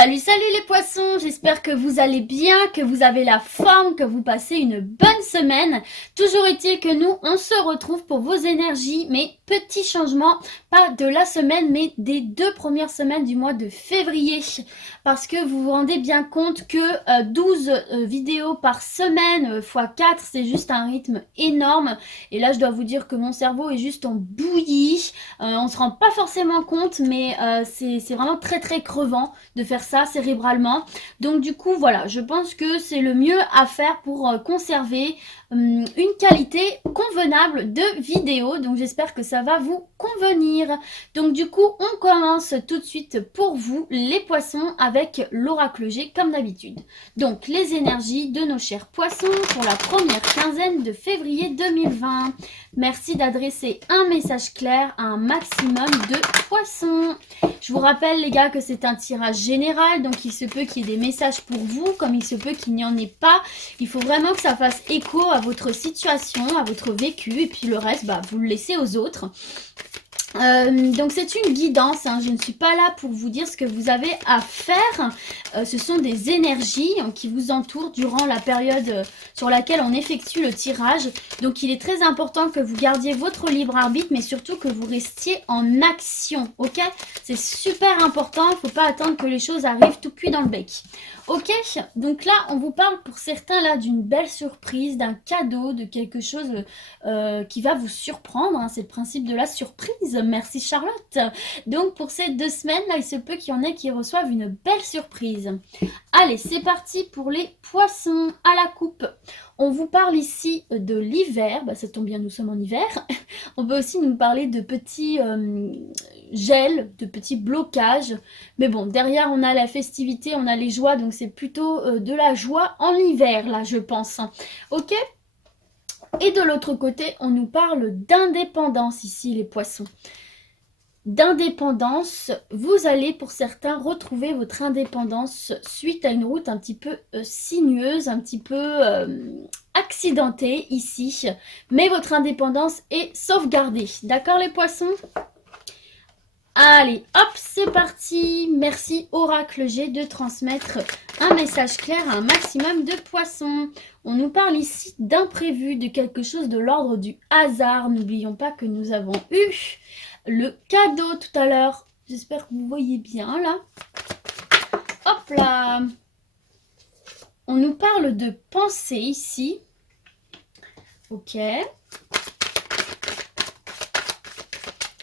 Salut, salut les poissons, j'espère que vous allez bien, que vous avez la forme, que vous passez une bonne semaine. Toujours est-il que nous, on se retrouve pour vos énergies, mais petit changement, pas de la semaine, mais des 2 premières semaines du mois de février. Parce que vous vous rendez bien compte que 12 vidéos par semaine x 4, c'est juste un rythme énorme. Et là, je dois vous dire que mon cerveau est juste en bouillie. On se rend pas forcément compte, mais c'est vraiment très très crevant de faire ça cérébralement. Donc du coup, voilà, je pense que c'est le mieux à faire pour conserver une qualité convenable de vidéo. Donc j'espère que ça va vous convenir. Donc du coup, on commence tout de suite pour vous, les poissons, avec l'oracle G comme d'habitude. Donc les énergies de nos chers poissons pour la première quinzaine de février 2020. Merci d'adresser un message clair à un maximum de poissons. Je vous rappelle les gars que c'est un tirage général, donc il se peut qu'il y ait des messages pour vous, comme il se peut qu'il n'y en ait pas. Il faut vraiment que ça fasse écho à votre situation, à votre vécu, et puis le reste, bah, vous le laissez aux autres. Donc c'est une guidance, hein. Je ne suis pas là pour vous dire ce que vous avez à faire. Ce sont des énergies qui vous entourent durant la période sur laquelle on effectue le tirage. Donc il est très important que vous gardiez votre libre arbitre, mais surtout que vous restiez en action, ok? C'est super important, il ne faut pas attendre que les choses arrivent tout cuit dans le bec. Ok, donc là on vous parle pour certains là d'une belle surprise, d'un cadeau, de quelque chose qui va vous surprendre, hein. C'est le principe de la surprise. Merci Charlotte. Donc pour ces 2 semaines là, il se peut qu'il y en ait qui reçoivent une belle surprise. Allez, c'est parti pour les poissons à la coupe. On vous parle ici de l'hiver, bah, ça tombe bien, nous sommes en hiver. On peut aussi nous parler de petits gels, de petits blocages. Mais bon, derrière on a la festivité, on a les joies, donc c'est plutôt de la joie en hiver là, je pense. Ok ? Et de l'autre côté, on nous parle d'indépendance ici, les poissons. D'indépendance, vous allez pour certains retrouver votre indépendance suite à une route un petit peu sinueuse, un petit peu accidentée ici. Mais votre indépendance est sauvegardée. D'accord les poissons ? Allez, hop, c'est parti. Merci Oracle G de transmettre un message clair à un maximum de poissons. On nous parle ici d'imprévu, de quelque chose de l'ordre du hasard. N'oublions pas que nous avons eu le cadeau tout à l'heure. J'espère que vous voyez bien là. Hop là. On nous parle de pensée ici. Ok.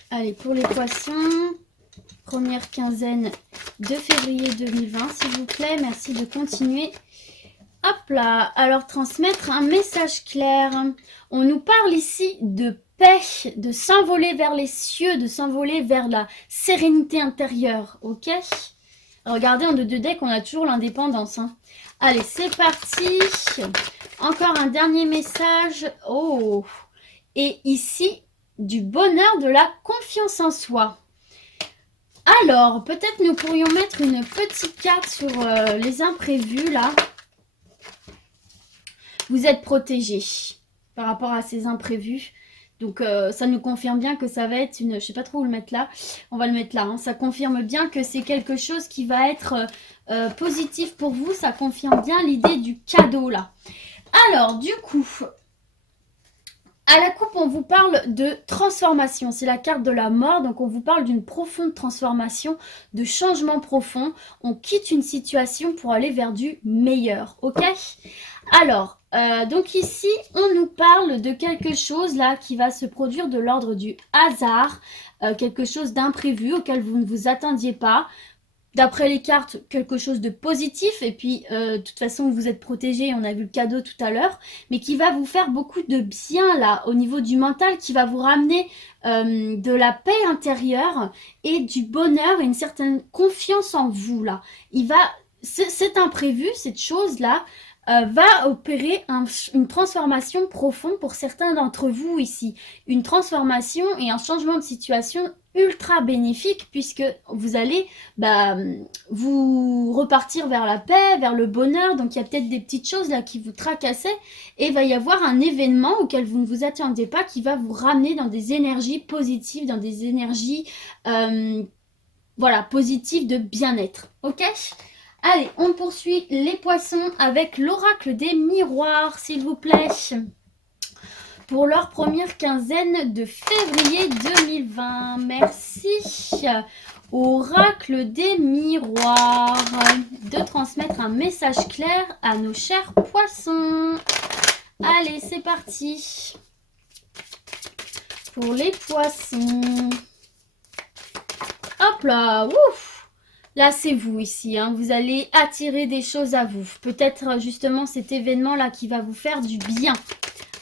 Allez, pour les poissons, première quinzaine de février 2020, s'il vous plaît. Merci de continuer. Hop là. Alors, transmettre un message clair. On nous parle ici de paix, de s'envoler vers les cieux, de s'envoler vers la sérénité intérieure. Ok ? Regardez, en 2 decks, on a toujours l'indépendance. Hein. Allez, c'est parti. Encore un dernier message. Oh. Et ici, du bonheur, de la confiance en soi. Alors, peut-être nous pourrions mettre une petite carte sur les imprévus, là. Vous êtes protégés par rapport à ces imprévus. Donc, ça nous confirme bien que ça va être une... Je sais pas trop où le mettre là. On va le mettre là. Hein. Ça confirme bien que c'est quelque chose qui va être positif pour vous. Ça confirme bien l'idée du cadeau, là. Alors, du coup... À la coupe, on vous parle de transformation. C'est la carte de la mort, donc on vous parle d'une profonde transformation, de changement profond. On quitte une situation pour aller vers du meilleur, ok ? Alors, donc ici, on nous parle de quelque chose là qui va se produire de l'ordre du hasard, quelque chose d'imprévu auquel vous ne vous attendiez pas. D'après les cartes, quelque chose de positif, et puis de toute façon vous êtes protégé, on a vu le cadeau tout à l'heure, mais qui va vous faire beaucoup de bien là, au niveau du mental, qui va vous ramener de la paix intérieure et du bonheur et une certaine confiance en vous là. Cet imprévu, cette chose là, va opérer une transformation profonde pour certains d'entre vous ici. Une transformation et un changement de situation ultra bénéfique puisque vous allez vous repartir vers la paix, vers le bonheur. Donc il y a peut-être des petites choses là qui vous tracassaient et il va y avoir un événement auquel vous ne vous attendiez pas qui va vous ramener dans des énergies positives, dans des énergies voilà, positif de bien-être. Ok? Allez, on poursuit les poissons avec l'oracle des miroirs, s'il vous plaît. Pour leur première quinzaine de février 2020. Merci. Oracle des miroirs, de transmettre un message clair à nos chers poissons. Allez, c'est parti. Pour les poissons. Hop là, ouf. Là, c'est vous ici, hein. Vous allez attirer des choses à vous. Peut-être justement cet événement-là qui va vous faire du bien.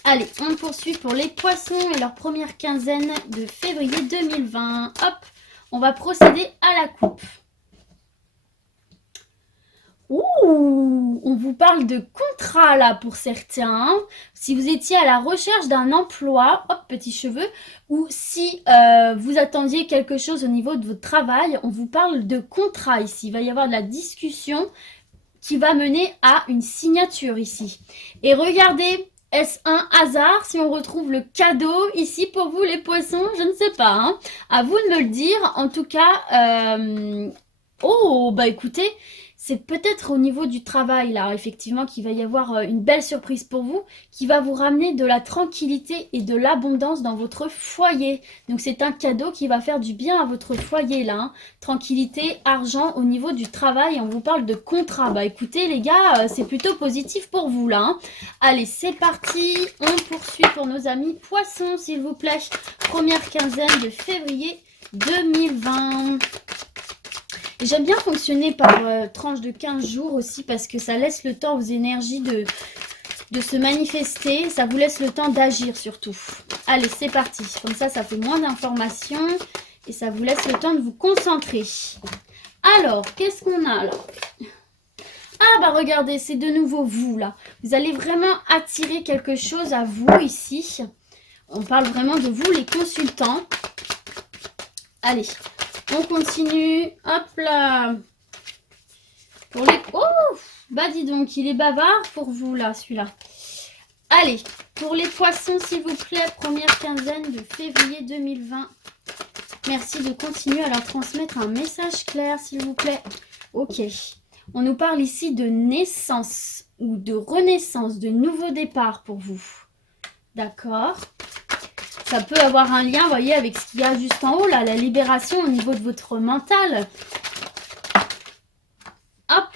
Allez, on poursuit pour les poissons et leur première quinzaine de février 2020. Hop, on va procéder à la coupe. Ouh, on vous parle de contrat là pour certains. Si vous étiez à la recherche d'un emploi, hop, petits cheveux, ou si vous attendiez quelque chose au niveau de votre travail, on vous parle de contrat ici. Il va y avoir de la discussion qui va mener à une signature ici. Et regardez, est-ce un hasard si on retrouve le cadeau ici pour vous les poissons? Je ne sais pas, hein. À vous de me le dire. En tout cas, oh, bah écoutez, c'est peut-être au niveau du travail, là, effectivement, qu'il va y avoir une belle surprise pour vous, qui va vous ramener de la tranquillité et de l'abondance dans votre foyer. Donc, c'est un cadeau qui va faire du bien à votre foyer, là. Hein. Tranquillité, argent, au niveau du travail, on vous parle de contrat. Bah, écoutez, les gars, c'est plutôt positif pour vous, là. Hein. Allez, c'est parti. On poursuit pour nos amis poissons, s'il vous plaît. Première quinzaine de février 2020. J'aime bien fonctionner par tranche de 15 jours aussi parce que ça laisse le temps aux énergies de se manifester. Ça vous laisse le temps d'agir surtout. Allez, c'est parti. Comme ça fait moins d'informations et ça vous laisse le temps de vous concentrer. Alors, qu'est-ce qu'on a là? Ah bah regardez, c'est de nouveau vous là. Vous allez vraiment attirer quelque chose à vous ici. On parle vraiment de vous les consultants. Allez. On continue. Hop là. Pour les... Oh, bah dis donc, il est bavard pour vous là, celui-là. Allez, pour les poissons, s'il vous plaît, première quinzaine de février 2020. Merci de continuer à leur transmettre un message clair, s'il vous plaît. Ok. On nous parle ici de naissance ou de renaissance, de nouveau départ pour vous. D'accord. Ça peut avoir un lien, vous voyez, avec ce qu'il y a juste en haut, là, la libération au niveau de votre mental. Hop.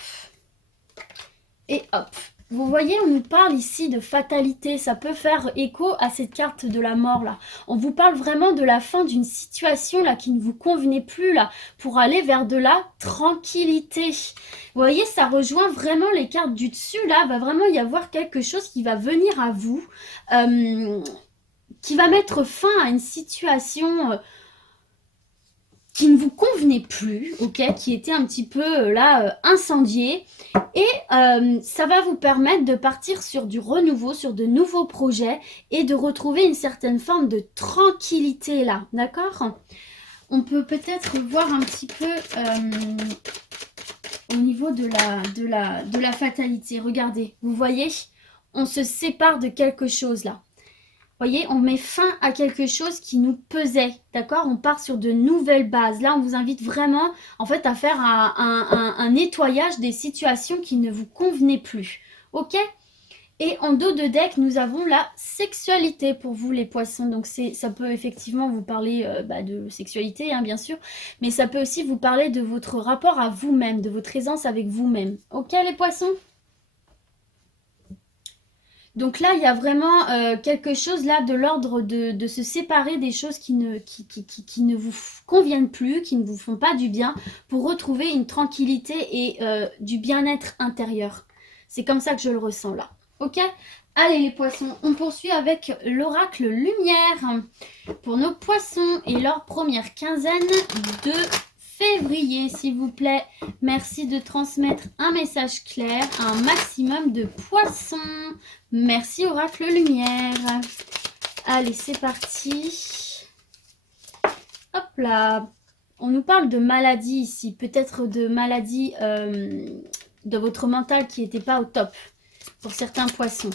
Et hop. Vous voyez, on nous parle ici de fatalité. Ça peut faire écho à cette carte de la mort, là. On vous parle vraiment de la fin d'une situation, là, qui ne vous convenait plus, là, pour aller vers de la tranquillité. Vous voyez, ça rejoint vraiment les cartes du dessus, là. Va vraiment y avoir quelque chose qui va venir à vous. Qui va mettre fin à une situation qui ne vous convenait plus, ok, qui était un petit peu là incendiée, et ça va vous permettre de partir sur du renouveau, sur de nouveaux projets et de retrouver une certaine forme de tranquillité là, d'accord? On peut peut-être voir un petit peu au niveau de la fatalité. Regardez, vous voyez, on se sépare de quelque chose là. Voyez, on met fin à quelque chose qui nous pesait, d'accord? On part sur de nouvelles bases. Là, on vous invite vraiment, en fait, à faire un nettoyage des situations qui ne vous convenaient plus, ok? Et en dos de deck, nous avons la sexualité pour vous, les poissons. Donc, ça peut effectivement vous parler de sexualité, hein, bien sûr, mais ça peut aussi vous parler de votre rapport à vous-même, de votre aisance avec vous-même. Ok, les poissons? Donc là, il y a vraiment quelque chose là de l'ordre de se séparer des choses qui ne vous conviennent plus, qui ne vous font pas du bien, pour retrouver une tranquillité et du bien-être intérieur. C'est comme ça que je le ressens là. Ok? Allez les poissons, on poursuit avec l'oracle lumière pour nos poissons et leur première quinzaine de février, s'il vous plaît. Merci de transmettre un message clair à un maximum de poissons. Merci Oracle Lumière. Allez, c'est parti. Hop là. On nous parle de maladie ici. Peut-être de maladie de votre mental qui n'était pas au top pour certains poissons.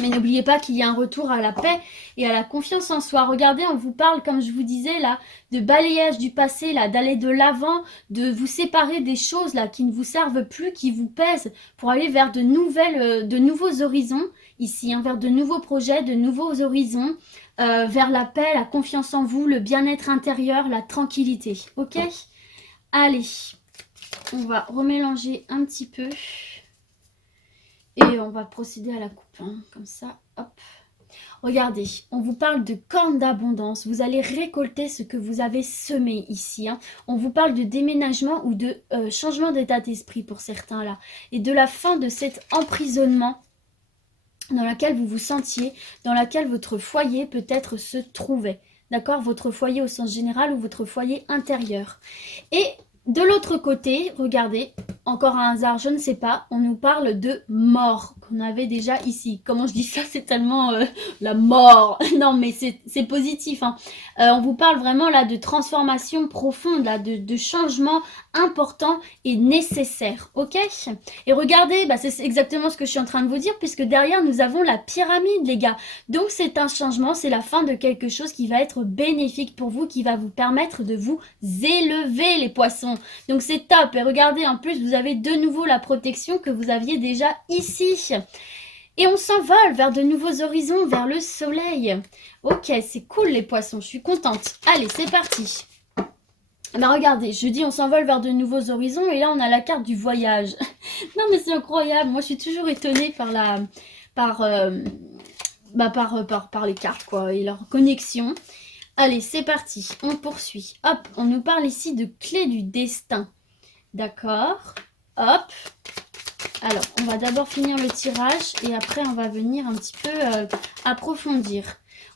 Mais n'oubliez pas qu'il y a un retour à la paix et à la confiance en soi. Regardez, on vous parle, comme je vous disais, là, de balayage du passé, là, d'aller de l'avant, de vous séparer des choses, là, qui ne vous servent plus, qui vous pèsent, pour aller vers de nouveaux horizons, ici, hein, vers de nouveaux projets, de nouveaux horizons, vers la paix, la confiance en vous, le bien-être intérieur, la tranquillité. Ok? Allez, on va remélanger un petit peu. Et on va procéder à la coupe, hein, comme ça, hop. Regardez, on vous parle de cornes d'abondance. Vous allez récolter ce que vous avez semé ici, hein. On vous parle de déménagement ou de changement d'état d'esprit pour certains là. Et de la fin de cet emprisonnement dans lequel vous vous sentiez, dans lequel votre foyer peut-être se trouvait. D'accord? Votre foyer au sens général ou votre foyer intérieur. Et de l'autre côté, regardez, encore un hasard, je ne sais pas, on nous parle de mort, qu'on avait déjà ici. Comment je dis ça? C'est tellement la mort. Non, mais c'est positif, hein. On vous parle vraiment là de transformation profonde, là, de changement important et nécessaire, ok? Et regardez, bah, c'est exactement ce que je suis en train de vous dire, puisque derrière, nous avons la pyramide, les gars. Donc, c'est un changement, c'est la fin de quelque chose qui va être bénéfique pour vous, qui va vous permettre de vous élever, les poissons. Donc c'est top. Et regardez, en plus, vous avez de nouveau la protection que vous aviez déjà ici. Et on s'envole vers de nouveaux horizons, vers le soleil. Ok, c'est cool les poissons, je suis contente. Allez, c'est parti. Ben regardez, je dis on s'envole vers de nouveaux horizons et là on a la carte du voyage. Non mais c'est incroyable, moi je suis toujours étonnée par les cartes quoi et leur connexion. Allez, c'est parti, on poursuit. Hop, on nous parle ici de clé du destin. D'accord. Hop. Alors, on va d'abord finir le tirage et après, on va venir un petit peu approfondir.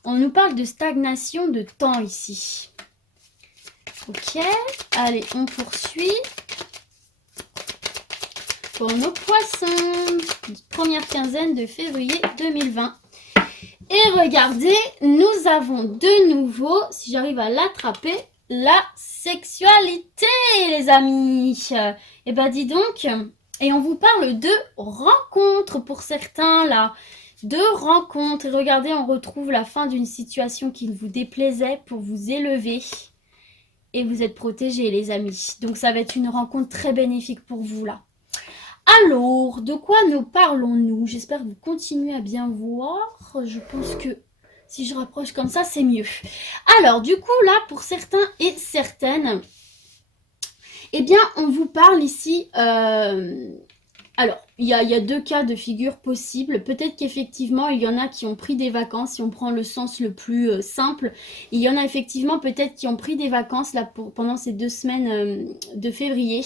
On nous parle de stagnation de temps ici. Ok. Allez, on poursuit. Pour nos poissons, première quinzaine de février 2020. Et regardez, nous avons de nouveau, si j'arrive à l'attraper, la sexualité, les amis. Et ben dis donc, et on vous parle de rencontres pour certains, là. De rencontres. Et regardez, on retrouve la fin d'une situation qui vous déplaisait pour vous élever. Et vous êtes protégés, les amis. Donc ça va être une rencontre très bénéfique pour vous, là. Alors, de quoi nous parlons-nous? J'espère que vous continuez à bien voir. Je pense que si je rapproche comme ça, c'est mieux. Alors, du coup, là, pour certains et certaines, eh bien, on vous parle ici... Alors, il y a deux cas de figure possibles. Peut-être qu'effectivement, il y en a qui ont pris des vacances, si on prend le sens le plus simple. Il y en a effectivement peut-être qui ont pris des vacances là pendant ces 2 semaines de février.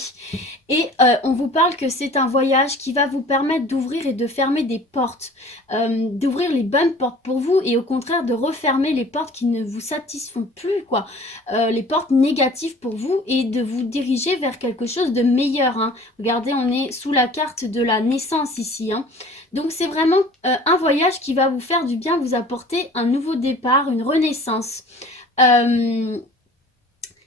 Et on vous parle que c'est un voyage qui va vous permettre d'ouvrir et de fermer des portes. D'ouvrir les bonnes portes pour vous et au contraire de refermer les portes qui ne vous satisfont plus, quoi. Les portes négatives pour vous et de vous diriger vers quelque chose de meilleur, hein. Regardez, on est sous la carte de la naissance ici, hein. Donc c'est vraiment un voyage qui va vous faire du bien, vous apporter un nouveau départ, une renaissance.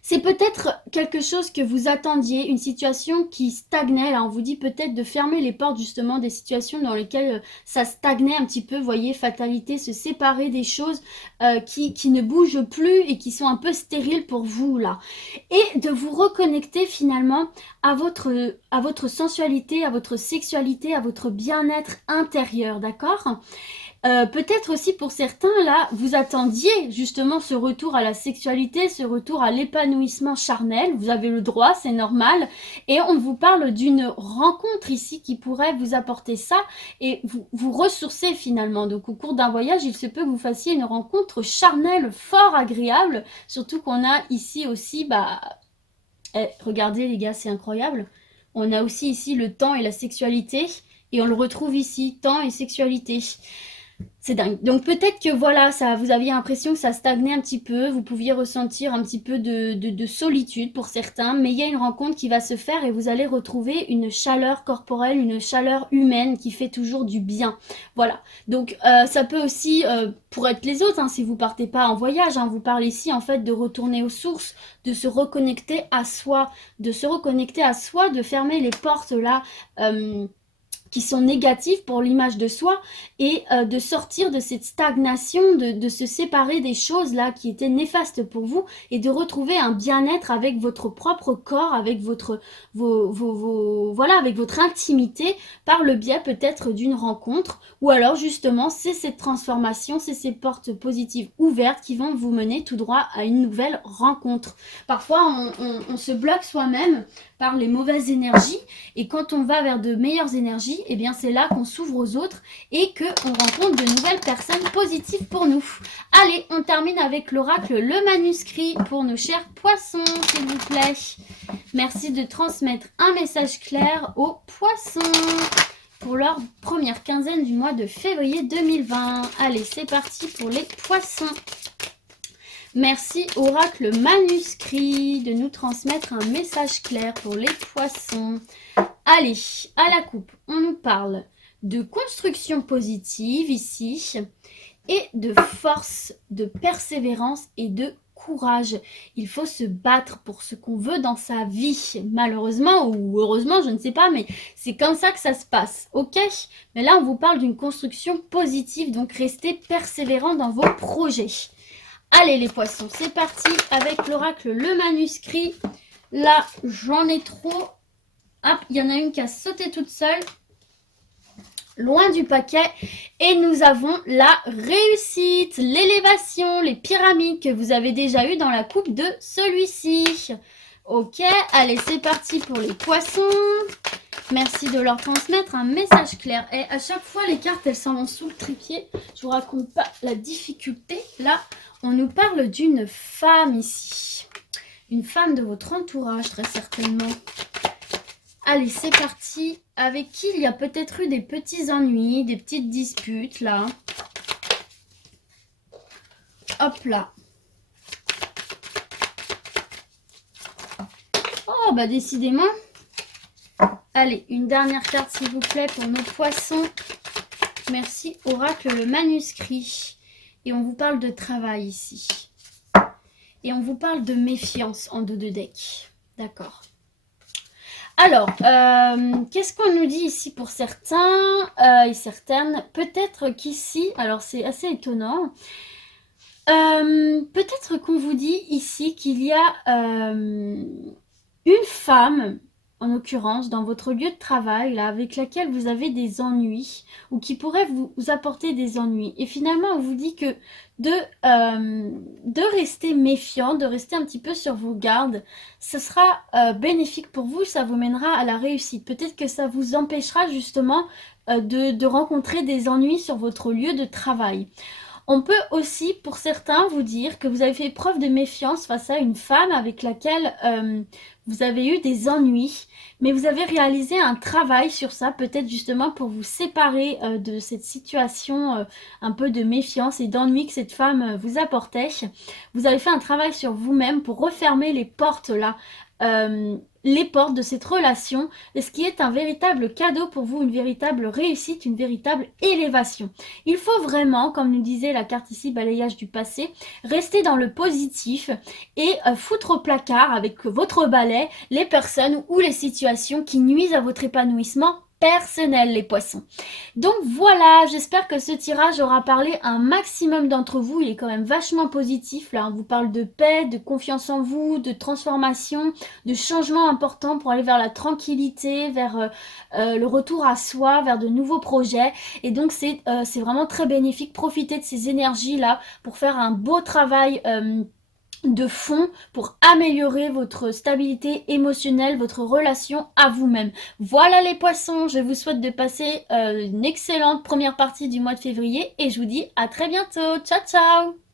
C'est peut-être quelque chose que vous attendiez, une situation qui stagnait. Là, on vous dit peut-être de fermer les portes justement des situations dans lesquelles ça stagnait un petit peu. Vous voyez, fatalité, se séparer des choses qui ne bougent plus et qui sont un peu stériles pour vous là. Et de vous reconnecter finalement à votre sensualité, à votre sexualité, à votre bien-être intérieur, d'accord ? Peut-être aussi pour certains, là, vous attendiez justement ce retour à la sexualité, ce retour à l'épanouissement charnel. Vous avez le droit, c'est normal. Et on vous parle d'une rencontre ici qui pourrait vous apporter ça et vous ressourcer finalement. Donc au cours d'un voyage, il se peut que vous fassiez une rencontre charnelle fort agréable. Surtout qu'on a ici aussi, regardez les gars, c'est incroyable. On a aussi ici le temps et la sexualité. Et on le retrouve ici, temps et sexualité. C'est dingue. Donc peut-être que voilà, ça, vous aviez l'impression que ça stagnait un petit peu, vous pouviez ressentir un petit peu de solitude pour certains, mais il y a une rencontre qui va se faire et vous allez retrouver une chaleur corporelle, une chaleur humaine qui fait toujours du bien. Voilà. Donc ça peut aussi, pour être les autres, hein, si vous partez pas en voyage, hein, vous parlez ici en fait de retourner aux sources, de se reconnecter à soi, de fermer les portes là. qui sont négatives pour l'image de soi et de sortir de cette stagnation, de se séparer des choses là qui étaient néfastes pour vous et de retrouver un bien-être avec votre propre corps, avec voilà, avec votre intimité par le biais peut-être d'une rencontre ou alors justement c'est cette transformation, c'est ces portes positives ouvertes qui vont vous mener tout droit à une nouvelle rencontre. Parfois on se bloque soi-même par les mauvaises énergies et quand on va vers de meilleures énergies, eh bien c'est là qu'on s'ouvre aux autres et qu'on rencontre de nouvelles personnes positives pour nous. Allez, on termine avec l'oracle, le manuscrit pour nos chers poissons, s'il vous plaît. Merci de transmettre un message clair aux poissons pour leur première quinzaine du mois de février 2020. Allez, c'est parti pour les poissons. Merci oracle manuscrit de nous transmettre un message clair pour les poissons. Allez, à la coupe, on nous parle de construction positive ici et de force, de persévérance et de courage. Il faut se battre pour ce qu'on veut dans sa vie. Malheureusement ou heureusement, je ne sais pas, mais c'est comme ça que ça se passe. Ok? Mais là, on vous parle d'une construction positive, donc restez persévérant dans vos projets. Allez les poissons, c'est parti avec l'oracle, le manuscrit. Là, j'en ai trop. Hop, il y en a une qui a sauté toute seule. Loin du paquet. Et nous avons la réussite, l'élévation, les pyramides que vous avez déjà eu dans la coupe de celui-ci. Ok, allez, c'est parti pour les poissons. Merci de leur transmettre un message clair. Et à chaque fois, les cartes, elles s'en vont sous le trépied. Je vous raconte pas la difficulté. Là, on nous parle d'une femme ici. Une femme de votre entourage, très certainement. Allez, c'est parti. Avec qui il y a peut-être eu des petits ennuis, des petites disputes, là. Hop là. Oh, bah décidément. Allez, une dernière carte, s'il vous plaît, pour nos poissons. Merci, oracle, le manuscrit. Et on vous parle de travail ici. Et on vous parle de méfiance en dos de deck. D'accord. Alors, qu'est-ce qu'on nous dit ici pour certains et certaines? Peut-être qu'ici, alors c'est assez étonnant, peut-être qu'on vous dit ici qu'il y a une femme, en l'occurrence, dans votre lieu de travail, là, avec laquelle vous avez des ennuis, ou qui pourrait vous apporter des ennuis. Et finalement, on vous dit que de rester méfiant, de rester un petit peu sur vos gardes, ce sera bénéfique pour vous, ça vous mènera à la réussite. Peut-être que ça vous empêchera justement de rencontrer des ennuis sur votre lieu de travail. On peut aussi, pour certains, vous dire que vous avez fait preuve de méfiance face à une femme avec laquelle vous avez eu des ennuis, mais vous avez réalisé un travail sur ça, peut-être justement pour vous séparer de cette situation un peu de méfiance et d'ennui que cette femme vous apportait. Vous avez fait un travail sur vous-même pour refermer les portes là, les portes de cette relation, ce qui est un véritable cadeau pour vous, une véritable réussite, une véritable élévation. Il faut vraiment, comme nous disait la carte ici, balayage du passé, rester dans le positif et foutre au placard avec votre balai les personnes ou les situations qui nuisent à votre épanouissement personnel, les poissons. Donc voilà, j'espère que ce tirage aura parlé à un maximum d'entre vous. Il est quand même vachement positif. Là, on vous parle de paix, de confiance en vous, de transformation, de changements importants pour aller vers la tranquillité, vers le retour à soi, vers de nouveaux projets. Et donc, c'est vraiment très bénéfique. Profitez de ces énergies-là pour faire un beau travail de fond pour améliorer votre stabilité émotionnelle, votre relation à vous-même. Voilà les poissons, je vous souhaite de passer une excellente première partie du mois de février et je vous dis à très bientôt. Ciao ciao.